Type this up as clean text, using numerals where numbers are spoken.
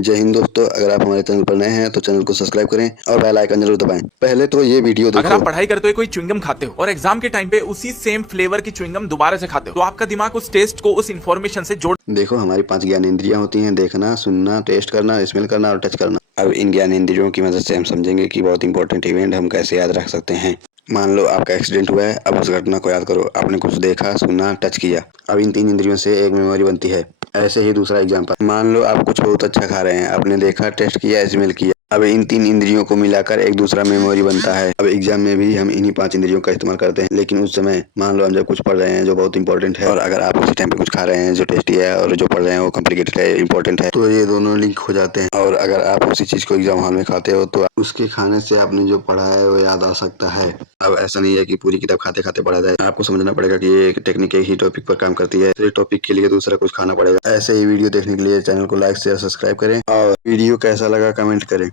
जय हिंद दोस्तों, अगर आप हमारे चैनल पर नए हैं तो चैनल को सब्सक्राइब करें और बेल आइकन जरूर दबाएं। पहले तो ये वीडियो अगर देखो। आप पढ़ाई करते हुए कोई च्युइंगम खाते हो और एग्जाम के टाइम पे उसी सेम फ्लेवर की च्युइंगम दोबारा से खाते हो तो आपका दिमाग उस टेस्ट को उस इन्फॉर्मेशन से जोड़ देखो, हमारी 5 ज्ञानेंद्रियां होती हैं: देखना, सुनना, टेस्ट करना, स्मेल करना और टच करना। अब इन ज्ञानेंद्रियों की मदद से हम समझेंगे कि बहुत इंपॉर्टेंट इवेंट हम कैसे याद रख सकते हैं। मान लो आपका एक्सीडेंट हुआ है। अब उस घटना को याद करो। आपने कुछ देखा, सुना, टच किया। अब इन 3 इंद्रियों से एक मेमोरी बनती है। ऐसे ही दूसरा एग्जाम्पल, मान लो आप कुछ बहुत अच्छा खा रहे हैं। आपने देखा, टेस्ट किया, स्मेल किया। अब इन 3 इंद्रियों को मिलाकर एक दूसरा मेमोरी बनता है। अब एग्जाम में भी हम इन्हीं 5 इंद्रियों का इस्तेमाल करते हैं, लेकिन उस समय मान लो हम जब कुछ पढ़ रहे हैं जो बहुत इंपॉर्टेंट है, और अगर आप उसी टाइम पे कुछ खा रहे हैं जो टेस्टी है, और जो पढ़ रहे हैं वो कॉम्प्लिकेटेड है, इंपॉर्टेंट है, तो ये दोनों लिंक हो जाते हैं। और अगर आप उसी चीज को एग्जाम हॉल में खाते हो तो उसके खाने से आपने जो पढ़ा है वो याद आ सकता है। अब ऐसा नहीं है कि पूरी किताब खाते खाते पढ़ा जाए। आपको समझना पड़ेगा कि ये एक टेक्निक एक ही टॉपिक पर काम करती है। एक टॉपिक के लिए दूसरा कुछ खाना पड़ेगा। ऐसे ही वीडियो देखने के लिए चैनल को लाइक शेयर सब्सक्राइब करें और वीडियो कैसा लगा कमेंट करें।